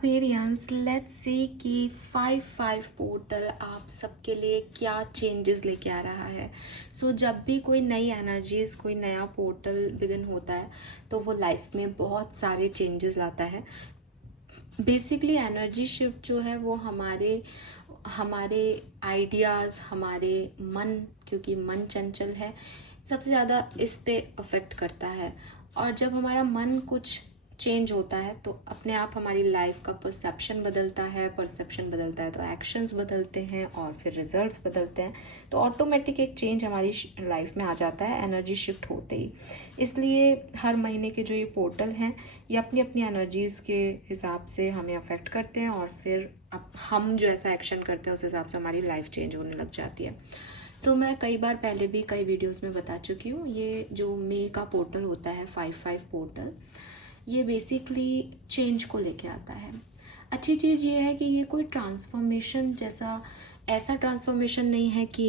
Aquarians, let's see कि 5-5 portal आप सबके लिए क्या चेंजेस लेके आ रहा है। जब भी कोई नई एनर्जीज, कोई नया पोर्टल बिगिन होता है तो वो लाइफ में बहुत सारे चेंजेस लाता है। बेसिकली एनर्जी शिफ्ट जो है वो हमारे हमारे आइडियाज़, हमारे मन, क्योंकि मन चंचल है, सबसे ज़्यादा इस पे अफेक्ट करता है। और जब हमारा मन कुछ चेंज होता है तो अपने आप हमारी लाइफ का परसेप्शन बदलता है, परसेप्शन बदलता है तो एक्शंस बदलते हैं और फिर रिजल्ट्स बदलते हैं। तो ऑटोमेटिक एक चेंज हमारी लाइफ में आ जाता है एनर्जी शिफ्ट होते ही। इसलिए हर महीने के जो ये पोर्टल हैं ये अपनी अपनी एनर्जीज़ के हिसाब से हमें अफेक्ट करते हैं और फिर अब हम जो ऐसा एक्शन करते हैं उस हिसाब से हमारी लाइफ चेंज होने लग जाती है। मैं कई बार पहले भी कई वीडियोस में बता चुकी हूँ, ये जो मे का पोर्टल होता है 5-5 पोर्टल, ये बेसिकली चेंज को लेके आता है। अच्छी चीज़ ये है कि ये कोई ट्रांसफॉर्मेशन जैसा ऐसा ट्रांसफॉर्मेशन नहीं है कि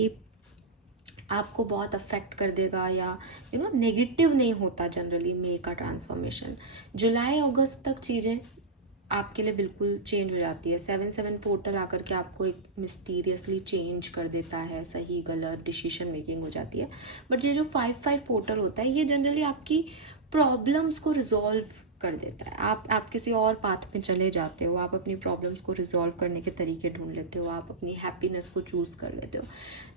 आपको बहुत अफेक्ट कर देगा या नेगेटिव नहीं होता। जनरली मे का ट्रांसफॉर्मेशन जुलाई अगस्त तक चीज़ें आपके लिए बिल्कुल चेंज हो जाती है। 7-7 पोर्टल आकर के आपको एक मिस्टीरियसली चेंज कर देता है, सही गलत डिसीजन मेकिंग हो जाती है। बट ये जो 5-5 पोर्टल होता है ये जनरली आपकी प्रॉब्लम्स को रिजॉल्व कर देता है। आप किसी और पाथ में चले जाते हो, आप अपनी प्रॉब्लम्स को रिजॉल्व करने के तरीके ढूंढ लेते हो, आप अपनी हैप्पीनेस को चूज़ कर लेते हो।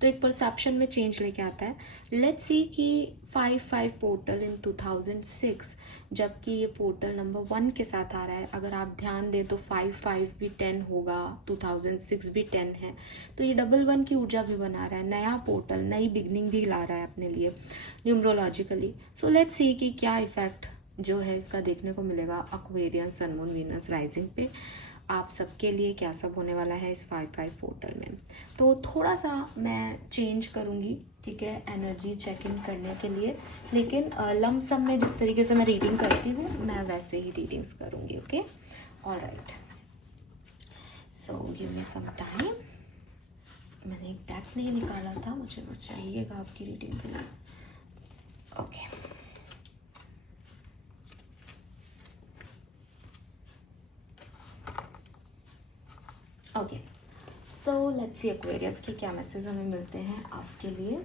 तो एक परसेप्शन में चेंज लेके आता है। लेट्स सी कि 5-5 पोर्टल इन 2006, जबकि ये पोर्टल नंबर 1 के साथ आ रहा है। अगर आप ध्यान दें तो 5-5 भी 10 होगा, 2006 भी 10 है, तो ये डबल 1 की ऊर्जा भी बना रहा है। नया पोर्टल, नई बिगनिंग भी ला रहा है अपने लिए न्यूमरोलॉजिकली। लेट्स सी कि क्या इफेक्ट जो है इसका देखने को मिलेगा एक्वेरियन, सन, मून, वीनस राइजिंग पे आप सबके लिए क्या सब होने वाला है इस 5-5 पोर्टल में। तो थोड़ा सा मैं चेंज करूँगी, ठीक है, एनर्जी चेक इन करने के लिए, लेकिन लम सम में जिस तरीके से मैं रीडिंग करती हूँ मैं वैसे ही रीडिंग्स करूँगी। Okay, alright, so give me some time. मैंने एक डेक नहीं निकाला था, मुझे बस चाहिएगा आपकी रीडिंग के लिए। Okay, okay, so let's see Aquarius के क्या मैसेज हमें मिलते हैं आपके लिए।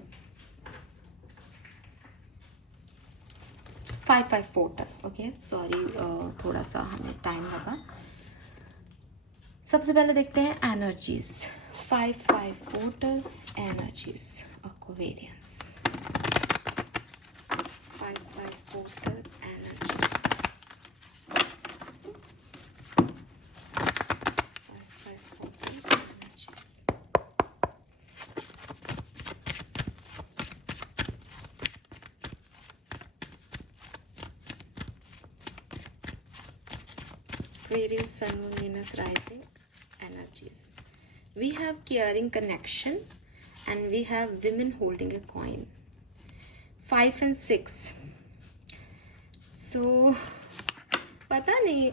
5-5 पोर्टल, ओके, सॉरी थोड़ा सा हमें टाइम लगा। सबसे पहले देखते हैं energies. 5-5 portal energies Aquarians. 5-5 portal energies. Aquarius, Sun, Moon, Venus, Rising energies. We have caring connection and we have women holding a coin. 5 and 6. पता नहीं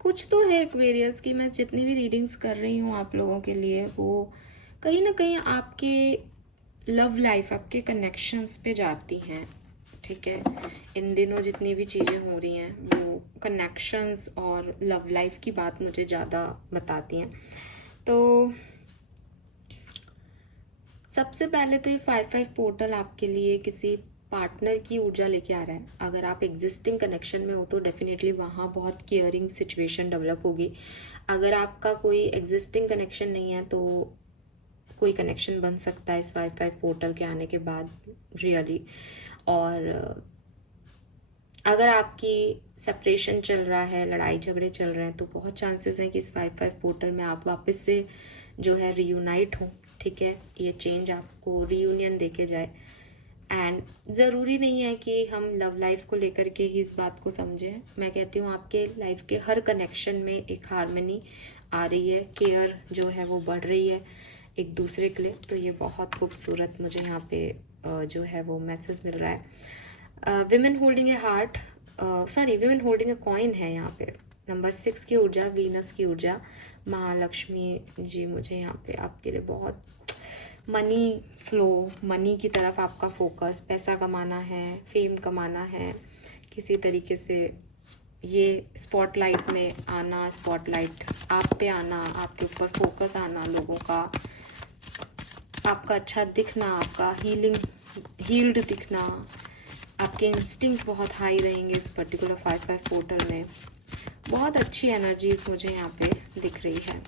कुछ तो है एक्वेरियस की, मैं जितनी भी रीडिंग्स कर रही हूँ आप लोगों के लिए वो कहीं ना कहीं आपके लव लाइफ, आपके कनेक्शंस पे जाती हैं, ठीक है। इन दिनों जितनी भी चीज़ें हो रही हैं वो कनेक्शंस और लव लाइफ की बात मुझे ज़्यादा बताती हैं। तो सबसे पहले तो ये 5-5 पोर्टल आपके लिए किसी पार्टनर की ऊर्जा लेके आ रहा है। अगर आप एग्जिस्टिंग कनेक्शन में हो तो डेफिनेटली वहाँ बहुत केयरिंग सिचुएशन डेवलप होगी। अगर आपका कोई एग्जिस्टिंग कनेक्शन नहीं है तो कोई कनेक्शन बन सकता है इस 5-5 पोर्टल के आने के बाद रियली। और अगर आपकी सेपरेशन चल रहा है, लड़ाई झगड़े चल रहे हैं, तो बहुत चांसेस हैं कि इस 5-5 पोर्टल में आप वापस से जो है रियूनाइट हो, ठीक है। ये चेंज आपको रियूनियन देके जाए। एंड ज़रूरी नहीं है कि हम लव लाइफ को लेकर के ही इस बात को समझें। मैं कहती हूँ आपके लाइफ के हर कनेक्शन में एक हार्मनी आ रही है, केयर जो है वो बढ़ रही है एक दूसरे के लिए। तो ये बहुत खूबसूरत मुझे यहाँ पे जो है वो मैसेज मिल रहा है। Women holding A heart, sorry women holding a coin है यहाँ पे। नंबर 6 की ऊर्जा, वीनस की ऊर्जा, महालक्ष्मी जी मुझे यहाँ पे आपके लिए बहुत मनी फ्लो, मनी की तरफ आपका फोकस, पैसा कमाना है, फेम कमाना है, किसी तरीके से ये स्पॉटलाइट में आना, स्पॉटलाइट आप पे आना, आपके ऊपर फोकस आना लोगों का, आपका अच्छा दिखना, आपका हील्ड दिखना, आपके इंस्टिंक्ट बहुत हाई रहेंगे इस पर्टिकुलर 5/5 पोर्टल में। बहुत अच्छी एनर्जीज मुझे यहाँ पे दिख रही है।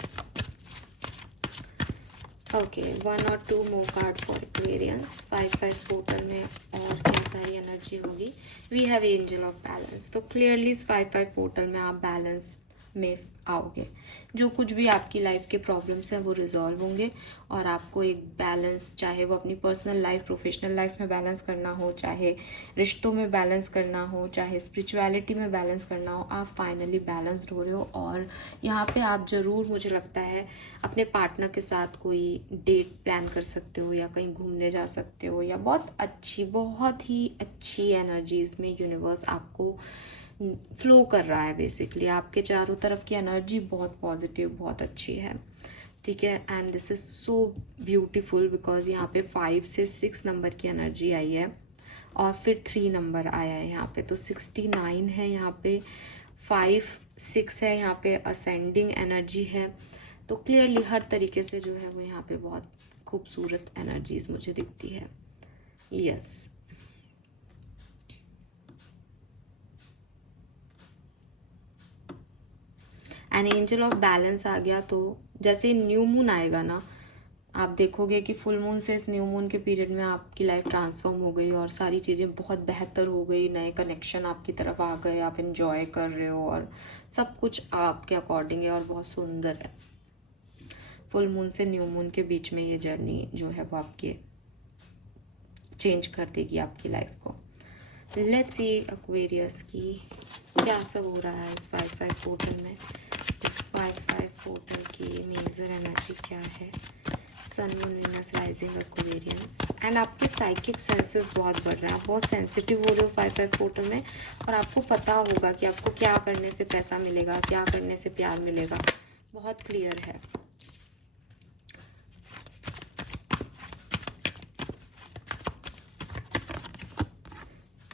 ओके, 1 और 2 more card for Aquarians 5/5 portal में और क्या सारी एनर्जी होगी। We have angel of balance. तो क्लियरली इस 5/5 पोर्टल में आप बैलेंस में आओगे। जो कुछ भी आपकी लाइफ के प्रॉब्लम्स हैं वो रिजॉल्व होंगे और आपको एक बैलेंस, चाहे वो अपनी पर्सनल लाइफ, प्रोफेशनल लाइफ में बैलेंस करना हो, चाहे रिश्तों में बैलेंस करना हो, चाहे स्पिरिचुअलिटी में बैलेंस करना हो, आप फाइनली बैलेंस्ड हो रहे हो। और यहाँ पे आप ज़रूर, मुझे लगता है, अपने पार्टनर के साथ कोई डेट प्लान कर सकते हो या कहीं घूमने जा सकते हो, या बहुत ही अच्छी एनर्जीज में यूनिवर्स आपको फ्लो कर रहा है। बेसिकली आपके चारों तरफ की एनर्जी बहुत पॉजिटिव, बहुत अच्छी है, ठीक है। And this is so beautiful because यहाँ पे 5 से 6 नंबर की एनर्जी आई है और फिर 3 नंबर आया है यहाँ पे, तो 69 है यहाँ पे, 5 6 है यहाँ पे, असेंडिंग एनर्जी है। तो क्लियरली हर तरीके से जो है वो यहाँ पे बहुत खूबसूरत एनर्जीज मुझे दिखती है। Yes, and angel of balance आ गया। तो जैसे न्यू मून आएगा ना, आप देखोगे कि फुल मून से इस न्यू मून के पीरियड में आपकी लाइफ ट्रांसफॉर्म हो गई और सारी चीज़ें बहुत बेहतर हो गई, नए कनेक्शन आपकी तरफ आ गए, आप एंजॉय कर रहे हो और सब कुछ आपके अकॉर्डिंग है और बहुत सुंदर है। फुल मून से न्यू मून के बीच में ये जर्नी जो है वो आपके चेंज कर देगी आपकी लाइफ को। लेट्स सी एक्वेरियस की क्या सब हो रहा है इस 5/5 पोर्टल में। इस 5/5 पोर्टल की मेजर एनर्जी क्या है। Sun, moon, Venus, rising, Aquarians. And आपके साइकिक सेंसेस बहुत बढ़ रहे हैं, आप बहुत सेंसिटिव हो रहे हो 5/5 पोर्टल में और आपको पता होगा कि आपको क्या करने से पैसा मिलेगा, क्या करने से प्यार मिलेगा, बहुत क्लियर है।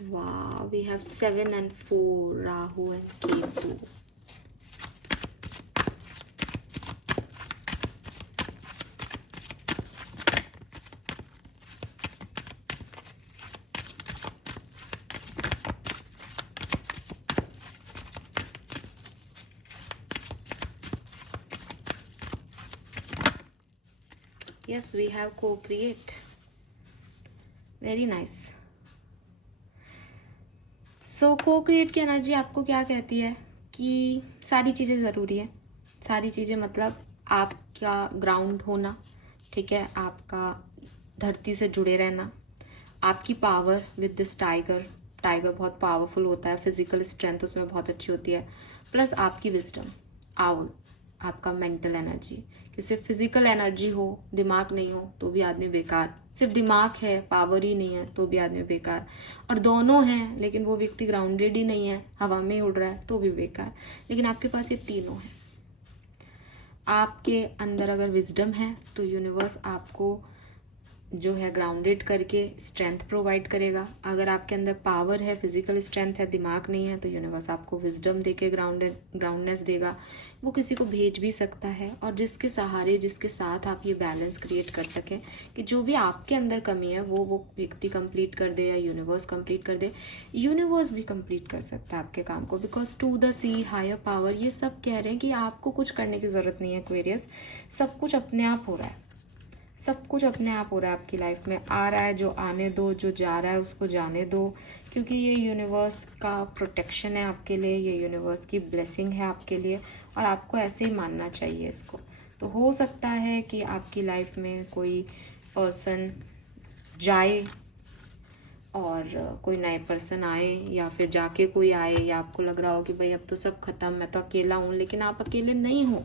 Wow, we have 7 and 4, Rahu and Ketu. Yes, we have co-create. Very nice. सो को क्रिएट की एनर्जी आपको क्या कहती है कि सारी चीज़ें ज़रूरी है। सारी चीज़ें मतलब आपका ग्राउंड होना, ठीक है, आपका धरती से जुड़े रहना, आपकी power with this tiger. Tiger बहुत पावरफुल होता है, फिजिकल स्ट्रेंथ उसमें बहुत अच्छी होती है, प्लस आपकी विजडम, आउल, आपका मेंटल एनर्जी। कि सिर्फ फिजिकल एनर्जी हो, दिमाग नहीं हो तो भी आदमी बेकार, सिर्फ दिमाग है, पावर ही नहीं है तो भी आदमी बेकार, और दोनों हैं लेकिन वो व्यक्ति ग्राउंडेड ही नहीं है, हवा में ही उड़ रहा है तो भी बेकार। लेकिन आपके पास ये तीनों है। आपके अंदर अगर विजडम है तो यूनिवर्स आपको जो है ग्राउंडेड करके स्ट्रेंथ प्रोवाइड करेगा। अगर आपके अंदर पावर है, फिजिकल स्ट्रेंथ है, दिमाग नहीं है, तो यूनिवर्स आपको विजडम देके ग्राउंडनेस देगा। वो किसी को भेज भी सकता है और जिसके सहारे, जिसके साथ आप ये बैलेंस क्रिएट कर सकें कि जो भी आपके अंदर कमी है वो व्यक्ति कंप्लीट कर दे या यूनिवर्स कंप्लीट कर दे। यूनिवर्स भी कंप्लीट कर सकता है आपके काम को, because to the see, higher power, ये सब कह रहे हैं कि आपको कुछ करने की ज़रूरत नहीं है एक्वेरियस। सब कुछ अपने आप हो रहा है, सब कुछ अपने आप हो रहा है आपकी लाइफ में। आ रहा है जो आने दो, जो जा रहा है उसको जाने दो, क्योंकि ये यूनिवर्स का प्रोटेक्शन है आपके लिए, ये यूनिवर्स की ब्लेसिंग है आपके लिए और आपको ऐसे ही मानना चाहिए इसको। तो हो सकता है कि आपकी लाइफ में कोई पर्सन जाए और कोई नए पर्सन आए, या फिर जाके कोई आए, या आपको लग रहा हो कि भाई अब तो सब खत्म, मैं तो अकेला हूँ, लेकिन आप अकेले नहीं हो।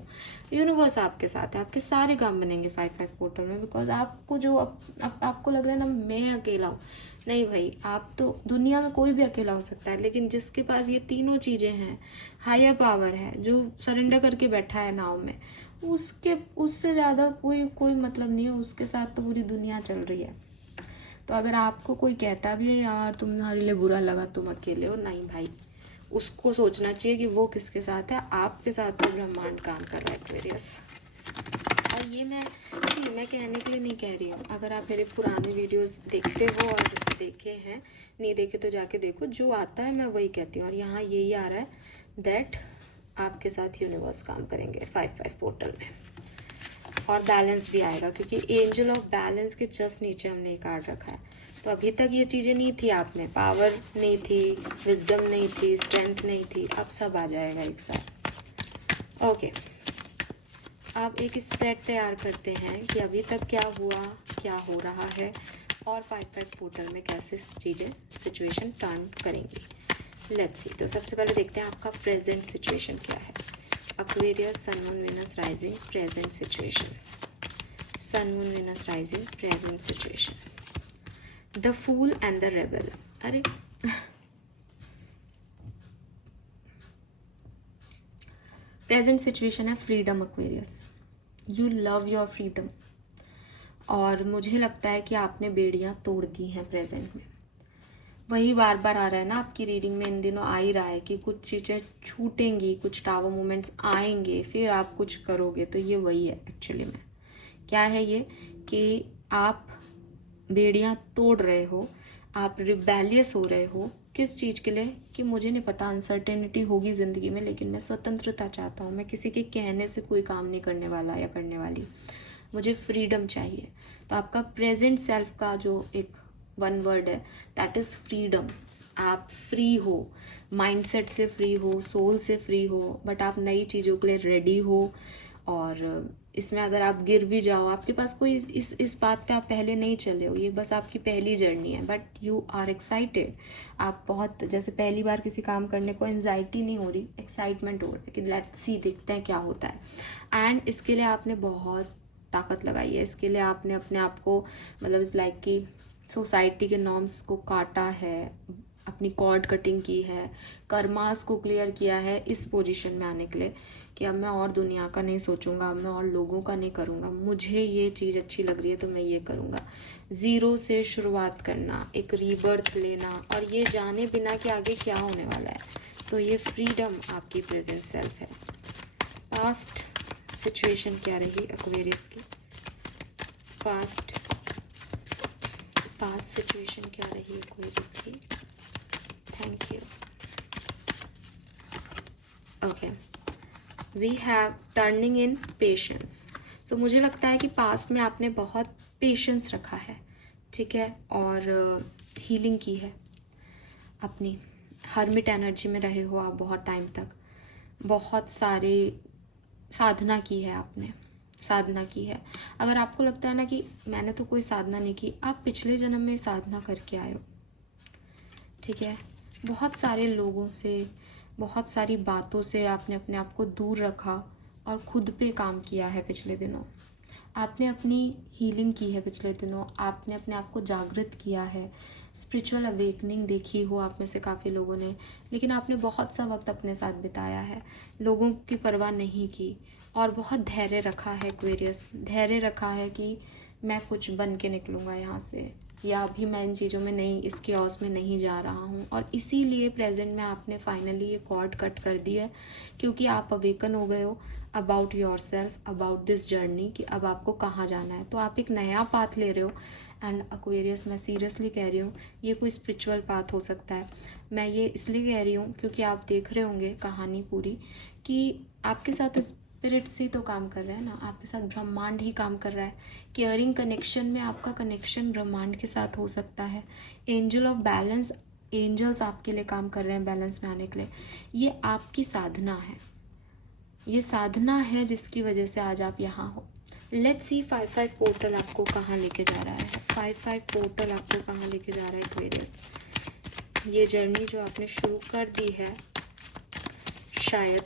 यूनिवर्स आपके साथ है, आपके सारे काम बनेंगे 5/5 पोर्टल में। बिकॉज आपको जो अब आपको लग रहा है ना मैं अकेला हूँ, नहीं भाई, आप तो, दुनिया में कोई भी अकेला हो सकता है, लेकिन जिसके पास ये तीनों चीज़ें हैं, हायर पावर है, जो सरेंडर करके बैठा है नाव में, उससे ज़्यादा कोई मतलब नहीं है, उसके साथ तो पूरी दुनिया चल रही है। तो अगर आपको कोई कहता भी है यार तुम्हारे लिए बुरा लगा, तुम अकेले हो, नहीं भाई, उसको सोचना चाहिए कि वो किसके साथ है, आपके साथ तो ब्रह्मांड काम कर रहा है एक्वेरियस। और ये मैं कहने के लिए नहीं कह रही हूँ, अगर आप मेरे पुराने वीडियोस देखते हो और देखे हैं, नहीं देखे तो जाके देखो, जो आता है मैं वही कहती हूँ। और यहाँ यही आ रहा है दैट आपके साथ यूनिवर्स काम करेंगे 5-5 पोर्टल में, और बैलेंस भी आएगा, क्योंकि एंजल ऑफ बैलेंस के जस्ट नीचे हमने एक कार्ड रखा है। तो अभी तक ये चीज़ें नहीं थी आप में, पावर नहीं थी, विजडम नहीं थी, स्ट्रेंथ नहीं थी, अब सब आ जाएगा एक साथ। ओके, आप एक स्प्रेड तैयार करते हैं कि अभी तक क्या हुआ, क्या हो रहा है, और 5-5 पोर्टल में कैसे चीज़ें सिचुएशन टर्न करेंगी। Let's see. तो सबसे पहले देखते हैं आपका प्रेजेंट सिचुएशन क्या है। Aquarius, Sun, Moon, Venus, Rising, present situation. Sun, Moon, Venus, Rising, present situation. The Fool and the Rebel. अरे प्रेजेंट सिचुएशन है freedom Aquarius. You love your freedom, और मुझे लगता है कि आपने बेड़ियां तोड़ दी हैं प्रेजेंट में। वही बार बार आ रहा है ना आपकी रीडिंग में, इन दिनों आ ही रहा है कि कुछ चीज़ें छूटेंगी, कुछ टावर मोमेंट्स आएंगे, फिर आप कुछ करोगे। तो ये वही है एक्चुअली में। क्या है ये कि आप बेड़ियां तोड़ रहे हो, आप रिबेलियस हो रहे हो। किस चीज़ के लिए कि मुझे नहीं पता, अनसर्टेनिटी होगी ज़िंदगी में, लेकिन मैं स्वतंत्रता चाहता हूँ। मैं किसी के कहने से कोई काम नहीं करने वाला या करने वाली, मुझे फ्रीडम चाहिए। तो आपका प्रेजेंट सेल्फ का जो एक वन वर्ड है, दैट इज़ फ्रीडम। आप फ्री हो, माइंडसेट से फ्री हो, सोल से फ्री हो, बट आप नई चीज़ों के लिए रेडी हो। और इसमें अगर आप गिर भी जाओ, आपके पास कोई इस बात पे आप पहले नहीं चले हो, ये बस आपकी पहली जर्नी है, बट यू आर एक्साइटेड। आप बहुत, जैसे पहली बार किसी काम करने को एंजाइटी नहीं हो रही, एक्साइटमेंट हो रही है कि लेट्स सी, देखते हैं क्या होता है। एंड इसके लिए आपने बहुत ताकत लगाई है, इसके लिए आपने अपने आप को, मतलब इट्स लाइक कि सोसाइटी के नॉर्म्स को काटा है, अपनी कॉर्ड कटिंग की है, कर्मास को क्लियर किया है इस पोजीशन में आने के लिए कि अब मैं और दुनिया का नहीं सोचूंगा, अब मैं और लोगों का नहीं करूँगा, मुझे ये चीज़ अच्छी लग रही है तो मैं ये करूँगा। ज़ीरो से शुरुआत करना, एक रीबर्थ लेना, और ये जाने बिना कि आगे क्या होने वाला है। सो ये फ्रीडम आपकी प्रेजेंट सेल्फ है। पास्ट सिचुएशन क्या रही एक्वेरियस की? पास्ट सिचुएशन क्या रही एक्वेरियस की? Thank you. Okay, we have turning in patience. So मुझे लगता है कि पास्ट में आपने बहुत पेशेंस रखा है, ठीक है, और हीलिंग की है अपनी, हर्मिट एनर्जी में रहे हो आप बहुत टाइम तक, बहुत सारे साधना की है आपने, साधना की है। अगर आपको लगता है ना कि मैंने तो कोई साधना नहीं की, आप पिछले जन्म में साधना करके आए हो, ठीक है। बहुत सारे लोगों से, बहुत सारी बातों से आपने अपने आप को दूर रखा और खुद पे काम किया है पिछले दिनों। आपने अपनी हीलिंग की है पिछले दिनों, आपने अपने आप को जागृत किया है, स्पिरिचुअल अवेकनिंग देखी हो आप में से काफ़ी लोगों ने, लेकिन आपने बहुत सा वक्त अपने साथ बिताया है, लोगों की परवाह नहीं की, और बहुत धैर्य रखा है एक्वेरियस। धैर्य रखा है कि मैं कुछ बन के निकलूँगा यहाँ से, या अभी मैं इन चीज़ों में नहीं, इस क्योस में नहीं जा रहा हूँ। और इसीलिए प्रेजेंट में आपने फाइनली ये कॉर्ड कट कर दी है, क्योंकि आप अवेकन हो गए हो about your self, about this journey, कि अब आपको कहाँ जाना है। तो आप एक नया पाथ ले रहे हो। एंड एक्वेरियस, मैं सीरियसली कह रही हूँ, ये कोई स्पिरिचुअल पाथ हो सकता है। मैं ये इसलिए कह रही हूँ क्योंकि आप देख रहे होंगे कहानी पूरी, कि आपके साथ स्पिरिट से तो काम कर रहा है ना, आपके साथ ब्रह्मांड ही काम कर रहा है। केयरिंग कनेक्शन में आपका कनेक्शन ब्रह्मांड के साथ हो सकता है। एंजल ऑफ बैलेंस, एंजल्स आपके लिए काम कर रहे हैं बैलेंस में आने के लिए। ये आपकी साधना है, ये साधना है जिसकी वजह से आज आप यहाँ हो। लेट्स सी 5-5 पोर्टल आपको कहाँ लेके जा रहा है। 5-5 पोर्टल आपको कहाँ लेके जा रहा है एक्वेरियस। ये जर्नी जो आपने शुरू कर दी है, शायद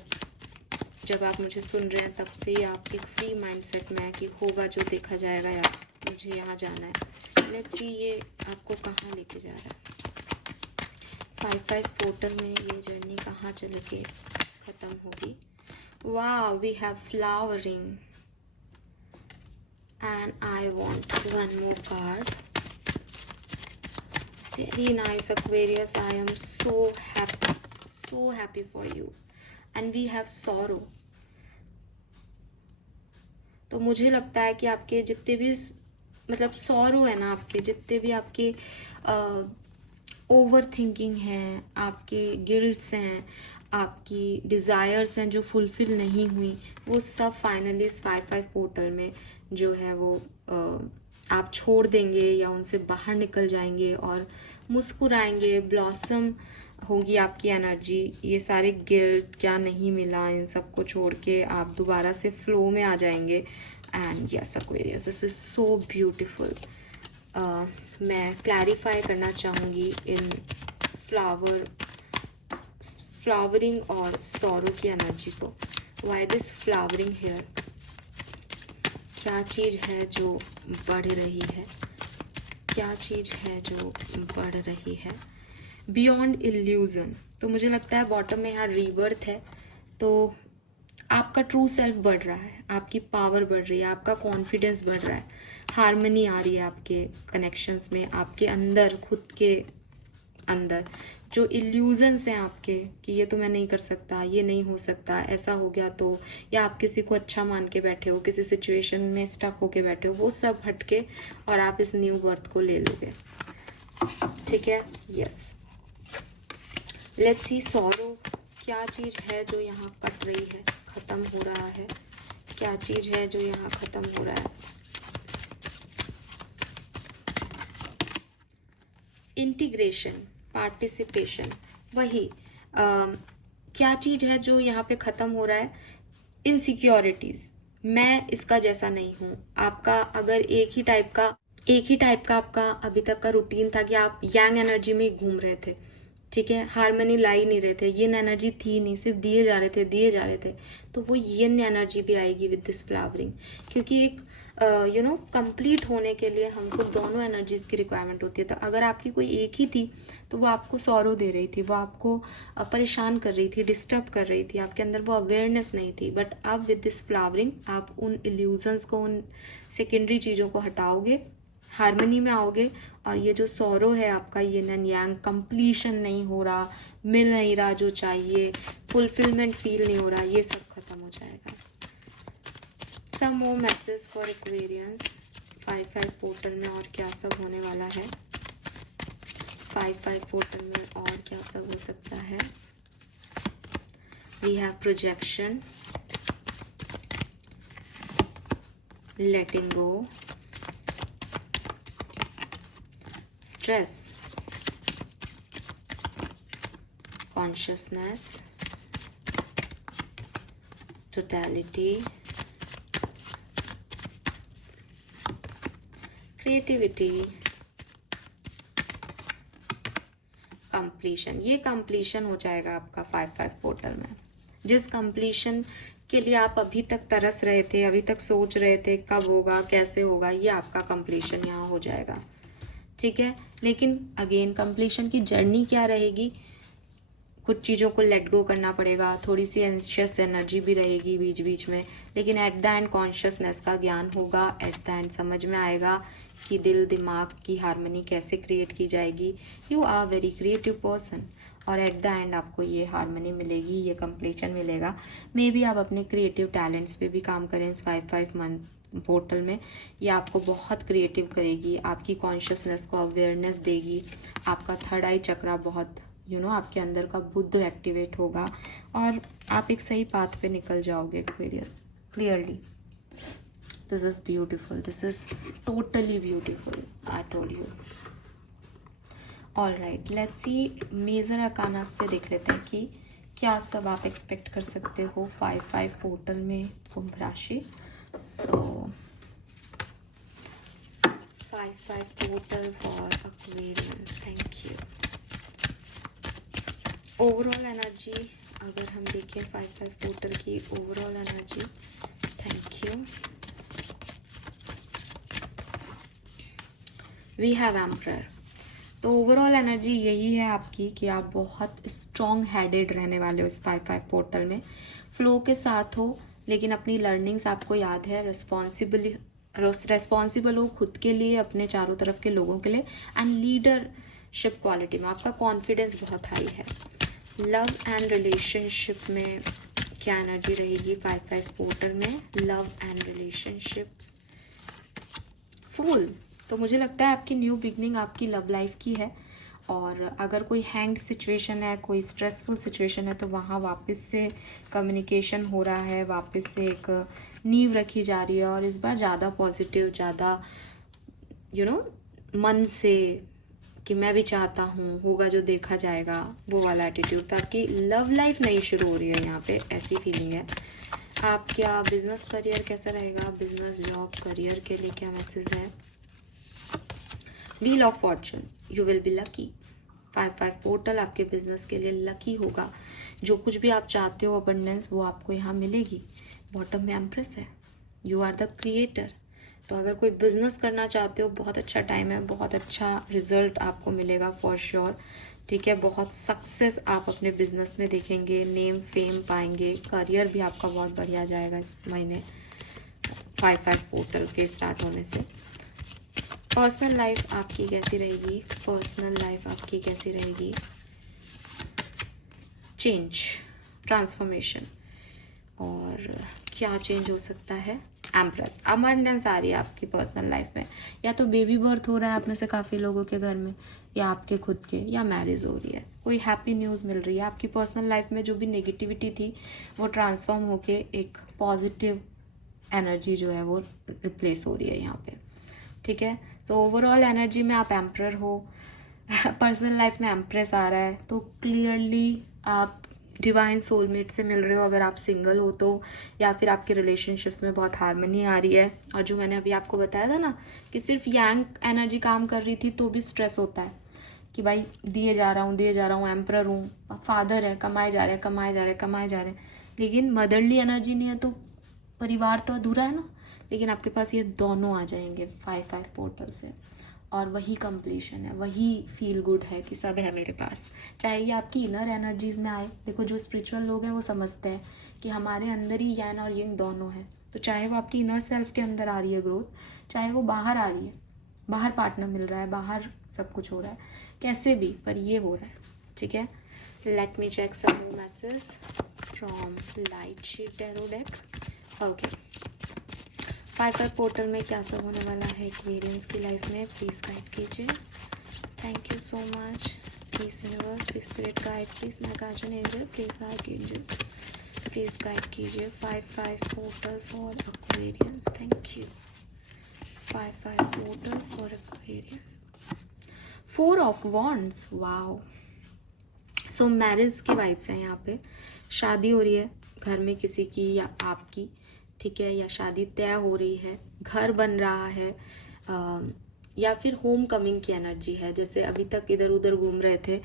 जब आप मुझे सुन रहे हैं तब से ही आप एक फ्री माइंडसेट में है कि होगा जो देखा जाएगा, या मुझे यहाँ जाना है। लेट्स सी ये आपको कहाँ लेके जा रहा है। 5-5 पोर्टल में ये जर्नी कहाँ चल के ख़त्म होगी। Wow, we have flowering, and I want one more card. Very nice Aquarius, I am so happy, so happy for you. And we have sorrow. तो मुझे लगता है कि आपके जितने भी मतलब सॉरो है ना, आपके जितने भी आपके ओवर थिंकिंग हैं, आपके गिल्ट्स हैं, आपकी डिज़ायर्स हैं जो फुलफिल नहीं हुई, वो सब फाइनली इस 5-5 पोर्टल में जो है वो आप छोड़ देंगे या उनसे बाहर निकल जाएंगे और मुस्कुराएंगे, ब्लॉसम होगी आपकी एनर्जी। ये सारे गिल्ट, क्या नहीं मिला, इन सब को छोड़ के आप दोबारा से फ्लो में आ जाएंगे। And yes Aquarius, this is so beautiful. मैं क्लैरिफाई करना चाहूँगी इन फ्लावरिंग और सॉरो की एनर्जी को। Why this flowering here? क्या चीज़ है जो बढ़ रही है? क्या चीज़ है जो बढ़ रही है? Beyond illusion. तो मुझे लगता है बॉटम में यहाँ रीबर्थ है, तो आपका ट्रू सेल्फ बढ़ रहा है, आपकी पावर बढ़ रही है, आपका कॉन्फिडेंस बढ़ रहा है, हार्मनी आ रही है आपके कनेक्शंस में, आपके अंदर, खुद के अंदर जो इल्यूजन्स हैं आपके कि ये तो मैं नहीं कर सकता, ये नहीं हो सकता, ऐसा हो गया तो, या आप किसी को अच्छा मान के बैठे हो, किसी सिचुएशन में स्टक होके बैठे हो, वो सब हटके और आप इस न्यू बर्थ को ले लोगे। ठीक है, यस। Let's see sorrow. क्या चीज़ है जो यहाँ कट रही है, ख़त्म हो रहा है? क्या चीज़ है जो यहाँ ख़त्म हो रहा है? इंटीग्रेशन, पार्टिसिपेशन, वही क्या चीज़ है जो यहाँ पे ख़त्म हो रहा है? इनसिक्योरिटीज़, मैं इसका जैसा नहीं हूँ। आपका अगर एक ही टाइप का आपका अभी तक का रूटीन था कि आप यांग एनर्जी में ही घूम रहे थे, ठीक है, हार्मनी ला ही नहीं रहे थे, यिन एनर्जी थी नहीं, सिर्फ दिए जा रहे थे, तो वो यिन एनर्जी भी आएगी विद दिस फ्लावरिंग। क्योंकि एक कंप्लीट होने के लिए हमको दोनों एनर्जीज की रिक्वायरमेंट होती है। तो अगर आपकी कोई एक ही थी तो वो आपको सॉरो दे रही थी, वो आपको परेशान कर रही थी, डिस्टर्ब कर रही थी, आपके अंदर वो अवेयरनेस नहीं थी। बट अब विद दिस फ्लावरिंग आप उन इल्यूजन्स को, उन सेकेंडरी चीज़ों को हटाओगे, हार्मनी में आओगे, और ये जो सॉरो है आपका, ये नन यांग, कंप्लीशन नहीं हो रहा, मिल नहीं रहा जो चाहिए, फुलफिलमेंट फील नहीं हो रहा, ये सब खत्म हो जाएगा। Some more message for Aquarians 5-5 portal में और क्या सब होने वाला है? 5-5 पोर्टल में और क्या सब हो सकता है? We have projection, letting go, stress, consciousness, totality, creativity, completion। ये completion हो जाएगा आपका 5-5 पोर्टल में। जिस completion के लिए आप अभी तक तरस रहे थे, अभी तक सोच रहे थे कब होगा, कैसे होगा, ये आपका completion यहाँ हो जाएगा। ठीक है, लेकिन अगेन कंप्लीशन की जर्नी क्या रहेगी? कुछ चीज़ों को लेट गो करना पड़ेगा, थोड़ी सी एंशियस एनर्जी भी रहेगी बीच बीच में, लेकिन एट द एंड कॉन्शियसनेस का ज्ञान होगा, एट द एंड समझ में आएगा कि दिल दिमाग की हार्मनी कैसे क्रिएट की जाएगी। You are very creative person, और एट द एंड आपको ये हार्मनी मिलेगी, ये कंप्लीशन मिलेगा। मे बी आप अपने क्रिएटिव टैलेंट्स पे भी काम करें इस 5-5 मंथ पोर्टल में। ये आपको बहुत क्रिएटिव करेगी, आपकी कॉन्शियसनेस को अवेयरनेस देगी, आपका थर्ड आई चक्रा बहुत आपके अंदर का बुद्ध एक्टिवेट होगा, और आप एक सही पाथ पे निकल जाओगे Aquarius, clearly. This is beautiful, this is totally beautiful, I told you. All right, let's see major arcana से देख लेते हैं कि क्या सब आप एक्सपेक्ट कर सकते हो 5-5 पोर्टल में कुंभ राशि। So 5-5 portal for Aquarius, thank you. Overall energy अगर हम देखें 5-5 पोर्टल की overall energy, thank you. We have emperor. तो ओवरऑल एनर्जी यही है आपकी कि आप बहुत स्ट्रॉन्ग हेडेड रहने वाले हो इस 5-5 पोर्टल में, फ्लो के साथ हो, लेकिन अपनी लर्निंग्स आपको याद है, रिस्पॉन्सिबल हो खुद के लिए, अपने चारों तरफ के लोगों के लिए, एंड लीडरशिप क्वालिटी में आपका कॉन्फिडेंस बहुत हाई है। लव एंड रिलेशनशिप में क्या एनर्जी रहेगी 5-5 पोर्टल में? लव एंड रिलेशनशिप्स, फूल। तो मुझे लगता है आपकी न्यू बिगनिंग आपकी लव लाइफ की है, और अगर कोई हैंग्ड सिचुएशन है, कोई स्ट्रेसफुल सिचुएशन है, तो वहाँ वापस से कम्युनिकेशन हो रहा है, वापस से एक नींव रखी जा रही है, और इस बार ज़्यादा पॉजिटिव, ज़्यादा मन से कि मैं भी चाहता हूँ, होगा जो देखा जाएगा, वो वाला एटीट्यूड। तो आपकी लव लाइफ नई शुरू हो रही है यहाँ पे, ऐसी फीलिंग है। आप क्या बिजनेस करियर कैसा रहेगा? बिजनेस जॉब करियर के लिए क्या मैसेज है? Wheel of Fortune, you will be lucky. 5-5 portal आपके बिजनेस के लिए लकी होगा। जो कुछ भी आप चाहते हो अबंडेंस, वो आपको यहाँ मिलेगी। बॉटम में एम्प्रेस है, यू आर द क्रिएटर। तो अगर कोई बिजनेस करना चाहते हो, बहुत अच्छा टाइम है, बहुत अच्छा रिजल्ट आपको मिलेगा फॉर श्योर। ठीक है, बहुत सक्सेस आप अपने बिजनेस में देखेंगे, नेम फेम पाएंगे, करियर भी आपका बहुत बढ़िया जाएगा इस महीने 5-5 पोर्टल के स्टार्ट होने से। पर्सनल लाइफ आपकी कैसी रहेगी? पर्सनल लाइफ आपकी कैसी रहेगी? चेंज, ट्रांसफॉर्मेशन, और क्या चेंज हो सकता है? एम्प्रेस, अबंडेंस आ रही है आपकी पर्सनल लाइफ में। या तो बेबी बर्थ हो रहा है आप में से काफ़ी लोगों के घर में, या आपके खुद के, या मैरिज हो रही है, कोई हैप्पी न्यूज़ मिल रही है। आपकी पर्सनल लाइफ में जो भी नेगेटिविटी थी वो ट्रांसफॉर्म होके एक पॉजिटिव एनर्जी जो है वो रिप्लेस हो रही है यहाँ पे। ठीक है, सो ओवरऑल एनर्जी में आप एम्प्रर हो, पर्सनल लाइफ में एम्प्रेस आ रहा है, तो क्लियरली आप डिवाइन सोलमेट से मिल रहे हो अगर आप सिंगल हो तो, या फिर आपके रिलेशनशिप्स में बहुत हार्मनी आ रही है। और जो मैंने अभी आपको बताया था ना कि सिर्फ यांग एनर्जी काम कर रही थी तो भी स्ट्रेस होता है कि भाई दिए जा रहा हूँ, एम्प्रर हूँ, फादर है, कमाए जा रहे हैं, कमाए जा रहे हैं, कमाए जा रहे हैं, लेकिन मदरली एनर्जी नहीं है तो परिवार तो अधूरा है ना। लेकिन आपके पास ये दोनों आ जाएंगे 5-5 पोर्टल से, और वही कंप्लीशन है, वही फील गुड है कि सब है मेरे पास। चाहे ये आपकी इनर एनर्जीज में आए, देखो जो स्पिरिचुअल लोग हैं वो समझते हैं कि हमारे अंदर ही यान और यंग दोनों है। तो चाहे वो आपकी इनर सेल्फ के अंदर आ रही है ग्रोथ, चाहे वो बाहर आ रही है, बाहर पार्टनर मिल रहा है, बाहर सब कुछ हो रहा है, कैसे भी, पर ये हो रहा है। ठीक है, let me check some more message from light sheet tarot deck. Okay, 5-5 portal में क्या सब होने वाला है एक्वेरियंस की लाइफ में, प्लीज गाइड कीजिए। Thank you so much. Please universe, please spirit guide, please my guardian angel, please archangels, please guide कीजिए 5-5 portal for Aquarians. Thank you. 5-5 portal for Aquarians. 4 of wands, wow. So marriage की vibes हैं यहाँ पे, शादी हो रही है घर में किसी की या आपकी, ठीक है, या शादी तय हो रही है, घर बन रहा है, या फिर होम कमिंग की एनर्जी है। जैसे अभी तक इधर उधर घूम रहे थे,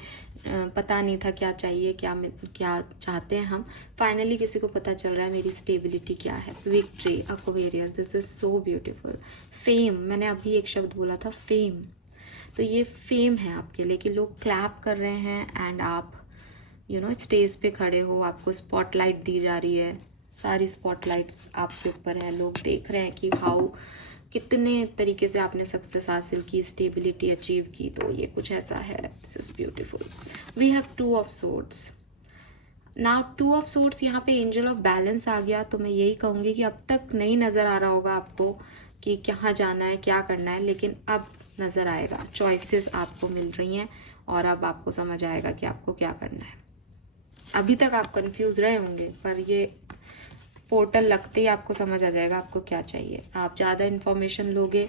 पता नहीं था क्या चाहिए, क्या चाहते हैं हम, फाइनली किसी को पता चल रहा है मेरी स्टेबिलिटी क्या है। Victory, Aquarius, this is so beautiful. Fame, मैंने अभी एक शब्द बोला था फेम, तो ये फेम है आपके लिए कि लोग क्लैप कर रहे हैं एंड आप स्टेज पे खड़े हो, आपको स्पॉटलाइट दी जा रही है, सारी स्पॉटलाइट्स आपके ऊपर हैं, लोग देख रहे हैं कि कितने तरीके से आपने सक्सेस हासिल की, स्टेबिलिटी अचीव की। तो ये कुछ ऐसा है, this is beautiful. We have 2 of swords. Now 2 of swords, यहाँ पे एंजल ऑफ बैलेंस आ गया। तो मैं यही कहूँगी कि अब तक नहीं नज़र आ रहा होगा आपको कि कहाँ जाना है, क्या करना है, लेकिन अब नज़र आएगा, चॉइसेस आपको मिल रही हैं और अब आपको समझ आएगा कि आपको क्या करना है। अभी तक आप कंफ्यूज रहे होंगे, पर ये पोर्टल लगते ही आपको समझ आ जाएगा आपको क्या चाहिए। आप ज़्यादा इन्फॉर्मेशन लोगे,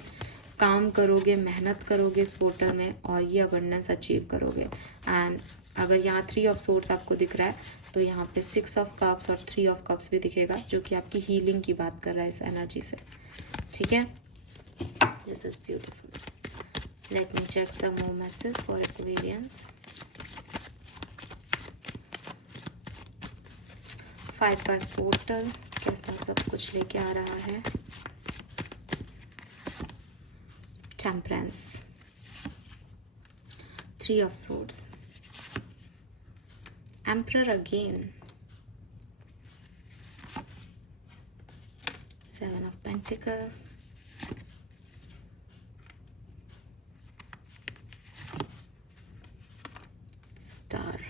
काम करोगे, मेहनत करोगे इस पोर्टल में, और ये अबंडेंस अचीव करोगे। एंड अगर यहाँ 3 ऑफ सोर्ड्स आपको दिख रहा है तो यहाँ पे 6 ऑफ कप्स और 3 ऑफ कप्स भी दिखेगा, जो कि आपकी हीलिंग की बात कर रहा है इस एनर्जी से। ठीक है, this is beautiful. Let me check some more message for Aquarians. 5-5 portal कैसा सब कुछ लेके आ रहा है। Temperance, 3 of swords, emperor again, 7 of pentacle, star,